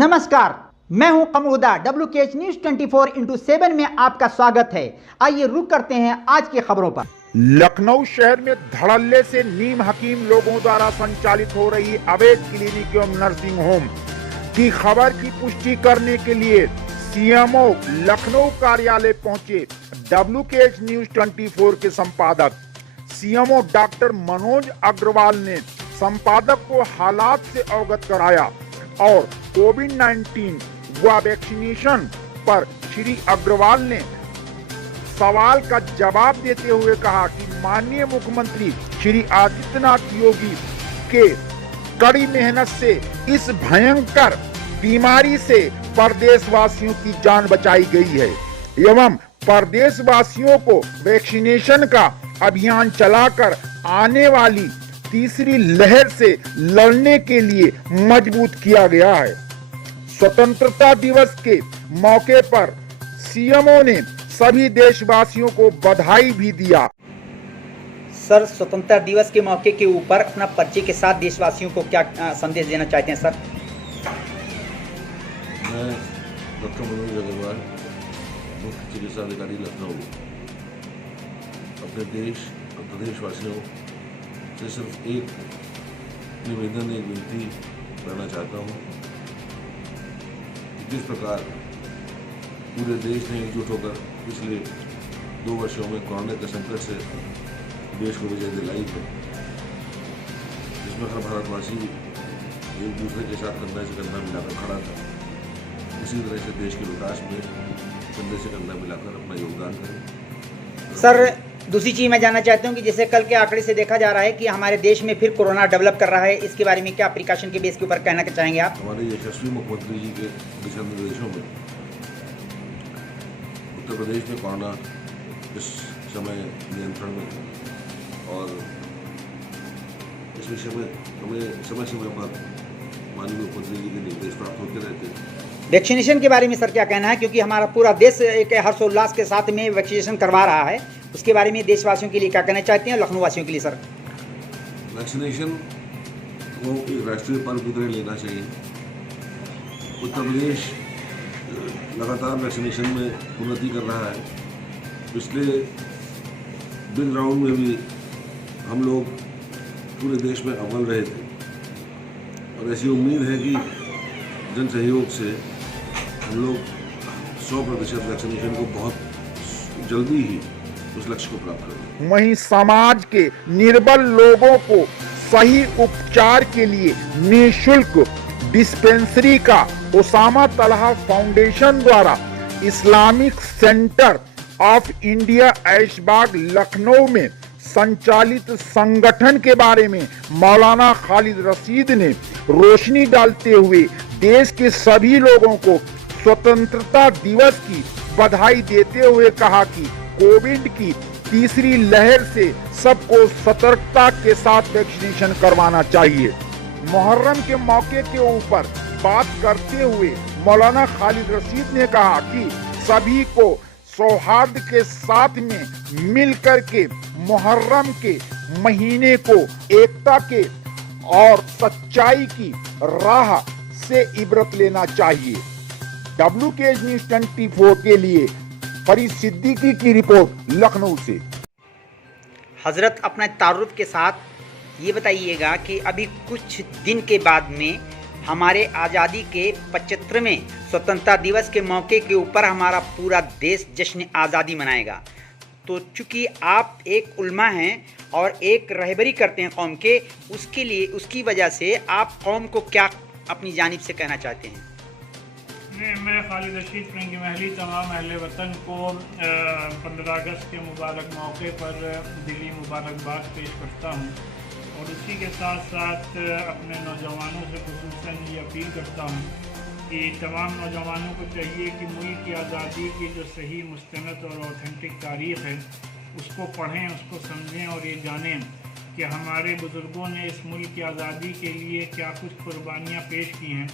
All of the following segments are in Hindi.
नमस्कार, मैं हूं कमरुद्दीन। WKH न्यूज 24x7 में आपका स्वागत है। आइए रुक करते हैं आज की खबरों पर। लखनऊ शहर में धड़ल्ले से नीम हकीम लोगों द्वारा संचालित हो रही अवैध क्लिनिक एवं नर्सिंग होम की खबर की पुष्टि करने के लिए सीएमओ लखनऊ कार्यालय पहुंचे। WKH न्यूज 24 के संपादक सीएमओ डॉक्टर मनोज अग्रवाल ने संपादक को हालात से अवगत कराया और कोविड-19 व वैक्सीनेशन पर श्री अग्रवाल ने सवाल का जवाब देते हुए कहा कि माननीय मुख्यमंत्री श्री आदित्यनाथ योगी के कड़ी मेहनत से इस भयंकर बीमारी से प्रदेशवासियों की जान बचाई गई है एवं प्रदेशवासियों को वैक्सीनेशन का अभियान चलाकर आने वाली तीसरी लहर से लड़ने के लिए मजबूत किया गया है। स्वतंत्रता दिवस के मौके पर सीएमओ ने सभी देशवासियों को बधाई भी दिया। सर, स्वतंत्रता दिवस के मौके के ऊपर अपना परिचय के साथ देशवासियों को क्या संदेश देना चाहते हैं सर? मैं डॉक्टर मनोज अग्रवाल, मुख्य चिकित्सा अधिकारी लखनऊ, अपने देश और प्रदेशवासियों से सिर्फ एक निवेदन, एक विनती करना चाहता हूँ। जिस प्रकार पूरे देश ने एकजुट होकर पिछले 2 वर्षों में कोरोना के संकट से देश को विजय दिलाई है, जिसमें हर भारतवासी एक दूसरे के साथ कंधा से कंधा मिलाकर खड़ा था, उसी तरह से देश के विकास में कंधे से कंधा मिलाकर अपना योगदान करें। सर, दूसरी चीज़ मैं जानना चाहता हूं कि जैसे कल के आंकड़े से देखा जा रहा है कि हमारे देश में फिर कोरोना डेवलप कर रहा है, इसके बारे में क्या प्रिकॉशन के बेस के ऊपर कहना चाहेंगे आप? हमारे यशस्वी मुख्यमंत्री जी के दिशा निर्देशों में उत्तर प्रदेश में कोरोना इस समय नियंत्रण में है और इस विषय में हमें समय समय पर माननीय मुख्यमंत्री जी के निर्देश प्राप्त होते रहते हैं। वैक्सीनेशन के बारे में सर क्या कहना है, क्योंकि हमारा पूरा देश एक हर्षोल्लास के साथ में वैक्सीनेशन करवा रहा है, उसके बारे में देशवासियों के लिए क्या कहना चाहते हैं, लखनऊ वासियों के लिए सर? वैक्सीनेशन को एक राष्ट्रीय पर्व की तरह लेना चाहिए। उत्तर प्रदेश लगातार वैक्सीनेशन में उन्नति कर रहा है। पिछले बिग राउंड में भी हम लोग पूरे देश में अव्वल रहे थे और ऐसी उम्मीद है कि जन सहयोग से हम लोग 100% वैक्सीनेशन को बहुत जल्दी ही उस लक्ष्य को प्राप्त करेंगे। वहीं समाज के निर्बल लोगों को सही उपचार के लिए निःशुल्क डिस्पेंसरी का ओसामा तलहा फाउंडेशन द्वारा Islamic centre of India Aishbagh Lucknow में संचालित संगठन के बारे में मौलाना खालिद रशीद ने रोशनी डालते हुए देश के सभी लोगों को स्वतंत्रता दिवस की बधाई देते हुए कहा कि कोविड की तीसरी लहर से सबको सतर्कता के साथ वैक्सीनेशन करवाना चाहिए। मुहर्रम के मौके के ऊपर बात करते हुए मौलाना खालिद रशीद ने कहा कि सभी को सौहार्द के साथ में मिलकर के मुहर्रम के महीने को एकता के और सच्चाई की राह से इबरत लेना चाहिए। WKH न्यूज 24 के लिए फरीद सिद्दीकी की रिपोर्ट लखनऊ से। हजरत, अपना तारुफ के साथ ये बताइएगा कि अभी कुछ दिन के बाद में हमारे आज़ादी के 75वें स्वतंत्रता दिवस के मौके के ऊपर हमारा पूरा देश जश्न आज़ादी मनाएगा। तो चूँकि आप एक उल्मा हैं और एक रहबरी करते हैं कौम के, उसके लिए उसकी वजह से आप कौम को क्या अपनी जानिब से कहना चाहते हैं? मैं खालिद रशीद फिरंगी महली तमाम अहले वतन को 15 अगस्त के मुबारक मौके पर दिली मुबारकबाद पेश करता हूँ और उसी के साथ साथ अपने नौजवानों से खुसूसन ये अपील करता हूँ कि तमाम नौजवानों को चाहिए कि मुल्क की आज़ादी की जो सही, मुस्तनद और ऑथेंटिक तारीख़ है उसको पढ़ें, उसको समझें और ये जानें कि हमारे बुज़ुर्गों ने इस मुल्क की आज़ादी के लिए क्या कुछ कुर्बानियाँ पेश की हैं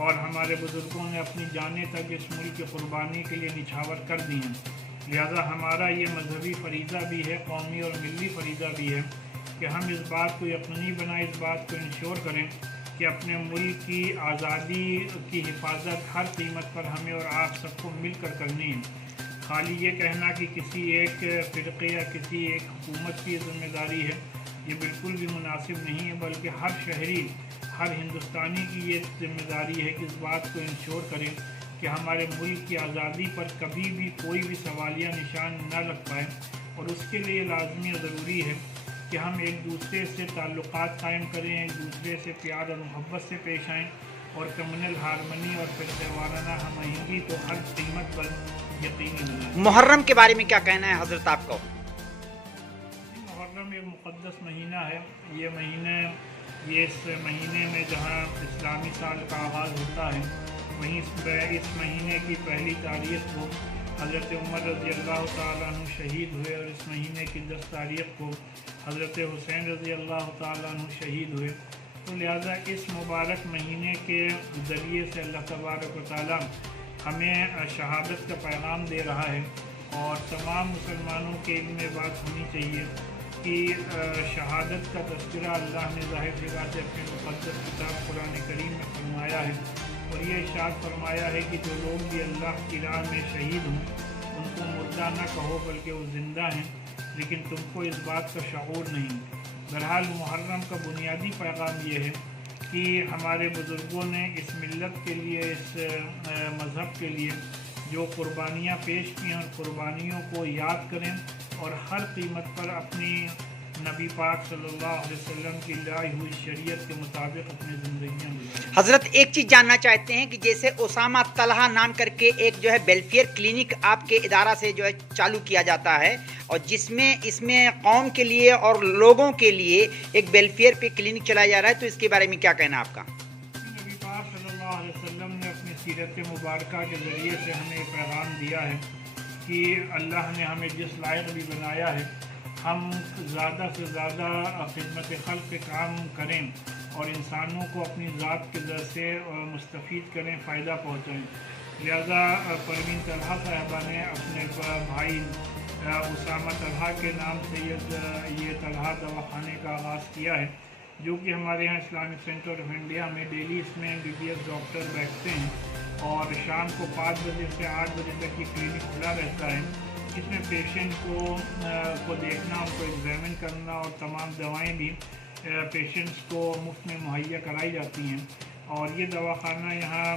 और हमारे बुज़ुर्गों ने अपनी जानें तक इस मुल्क की कुर्बानी के लिए निछावर कर दी हैं। लिहाजा हमारा ये मजहबी फरीज़ा भी है, कौमी और मिली फरीज़ा भी है कि हम इस बात को यकीनी बनाएं, इस बात को इंश्योर करें कि अपने मुल्क की आज़ादी की हिफाजत हर कीमत पर हमें और आप सबको मिलकर करनी है। खाली ये कहना कि किसी एक फ़िरक़े या किसी एक हुकूमत की ज़िम्मेदारी है, ये बिल्कुल भी मुनासिब नहीं है, बल्कि हर शहरी, हर हिंदुस्तानी की ये जिम्मेदारी है कि इस बात को इंश्योर करें कि हमारे मुल्क की आज़ादी पर कभी भी कोई भी सवालिया निशान न लग पाए। और उसके लिए लाजमी ज़रूरी है कि हम एक दूसरे से ताल्लुक़ात कायम करें, एक दूसरे से प्यार और मोहब्बत से पेश आएँ और कम्युनल हारमनी और फ़िरक़ेवाराना हमआहंगी को हर कीमत पर यकीनी बनाएं। मुहर्रम के बारे में क्या कहना है हज़रत आपको? मुहर्रम एक मुक़द्दस महीना है। ये इस महीने में जहाँ इस्लामी साल का आगाज़ होता है, वहीं इस महीने की पहली तारीख़ को हज़रत उमर रज़ी अल्लाह ताला अन्हु शहीद हुए और इस महीने की 10 तारीख़ को हज़रत हुसैन रज़ी अल्लाह ताला अन्हु शहीद हुए। तो लिहाजा इस मुबारक महीने के ज़रिए से अल्लाह तबारक व तआला हमें शहादत का पैगाम दे रहा है और तमाम मुसलमानों के इनमें बात होनी चाहिए कि शहादत का तज़किरा अल्लाह ने ज़ाहिर सी बात है अपने मुक़द्दस किताब कुरान करीम में फरमाया है और ये इरशाद फरमाया है कि जो लोग भी अल्लाह की राह में शहीद हों उनको मुर्दा न कहो बल्कि वो ज़िंदा हैं, लेकिन तुमको इस बात का शऊर नहीं। बहरहाल मुहर्रम का बुनियादी पैगाम ये है कि हमारे बुज़ुर्गों ने इस मिल्लत के लिए, इस मज़हब के लिए जो कुर्बानियाँ पेश की हैं और कुर्बानियों को याद करें और हर कीमत पर अपनी नबी पाक सल्लल्लाहु अलैहि वसल्लम की लाई हुई शरीयत के मुताबिक अपनी ज़िंदगियाँ गुजारें। हज़रत एक चीज़ जानना चाहते हैं कि जैसे उसामा तलहा नाम करके एक जो है वेलफेयर क्लिनिक आपके इदारा से जो है चालू किया जाता है और जिसमें इसमें कौम के लिए और लोगों के लिए एक वेलफेयर पे क्लिनिक चलाया जा रहा है, तो इसके बारे में क्या कहना आपका? नबी पाक सल्लल्लाहु अलैहि वसल्लम ने अपनी सीरत मुबारक के ज़रिए से हमें पैगाम दिया है कि अल्लाह ने हमें जिस लायक भी बनाया है हम ज़्यादा से ज़्यादा खिदमत खल्क़ पे काम करें और इंसानों को अपनी ज़ात के ज़र से मुस्तफ़ीद करें, फ़ायदा पहुँचाएँ। लिहाजा परवीन तलहा साहबा ने अपने भाई उसामा तलहा के नाम से ये तलहा दवाखाने का आगाज़ किया है, जो कि हमारे यहाँ इस्लामिक सेंटर ऑफ इंडिया में डेली इसमें MBBS डॉक्टर बैठते हैं और शाम को 5 बजे से 8 बजे तक ये क्लिनिक खुला रहता है। इसमें पेशेंट को देखना, उनको एग्जामिन करना और तमाम दवाएं भी पेशेंट्स को मुफ्त में मुहैया कराई जाती हैं। और ये दवाखाना यहाँ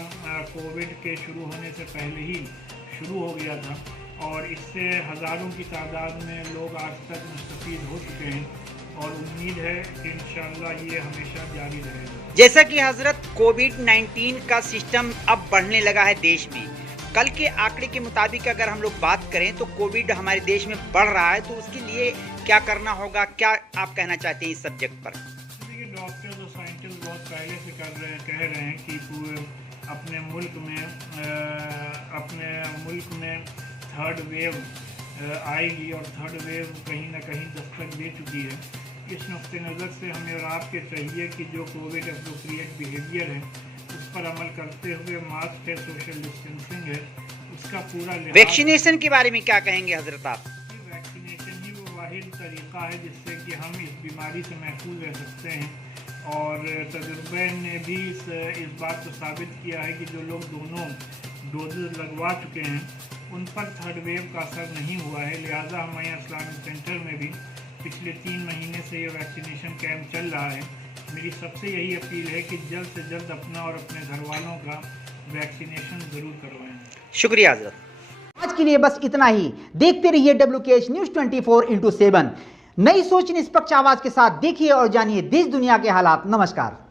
कोविड के शुरू होने से पहले ही शुरू हो गया था और इससे हज़ारों की तादाद में लोग आज तक मुस्तफ़ीद हो चुके हैं और उम्मीद है कि इंशाअल्लाह ये हमेशा जारी रहेगा। जैसा कि हज़रत कोविड-19 का सिस्टम अब बढ़ने लगा है देश में, कल के आंकड़े के मुताबिक अगर हम लोग बात करें तो कोविड हमारे देश में बढ़ रहा है, तो उसके लिए क्या करना होगा, क्या आप कहना चाहते हैं इस सब्जेक्ट पर? देखिए, डॉक्टर्स और साइंटिस्ट बहुत पहले से कह रहे हैं कि अपने मुल्क में थर्ड वेव आएगी और थर्ड वेव कहीं ना कहीं दस्तक दे चुकी है। इस नुक्ते नज़र से हमें और आपके चाहिए कि जो कोविड एप्रोप्रिएट बिहेवियर है उस पर अमल करते हुए मास्क है, सोशल डिस्टेंसिंग है, उसका पूरा वैक्सीनेशन के बारे में क्या कहेंगे हज़रत आप? वैक्सीनेशन ही वो वाहिद तरीक़ा है जिससे कि हम इस बीमारी से महफूज रह सकते हैं और तजुर्बे ने भी इस बात को साबित किया है कि जो लोग दोनों डोजेज लगवा चुके हैं उन पर थर्ड वेव का असर नहीं हुआ है। लिहाजा हमारे यहाँ इस्लामिक सेंटर में भी पिछले 3 महीने से ये वैक्सीनेशन कैंप चल रहा है। मेरी सबसे यही अपील है कि जल्द से जल्द अपना और अपने घर वालों का वैक्सीनेशन ज़रूर करवाएं। शुक्रिया हज़रत। आज के लिए बस इतना ही। देखते रहिए WKH न्यूज़ 24/7। नई सोच निष्पक्ष आवाज़ के साथ देखिए और जानिए देश दुनिया के हालात। नमस्कार।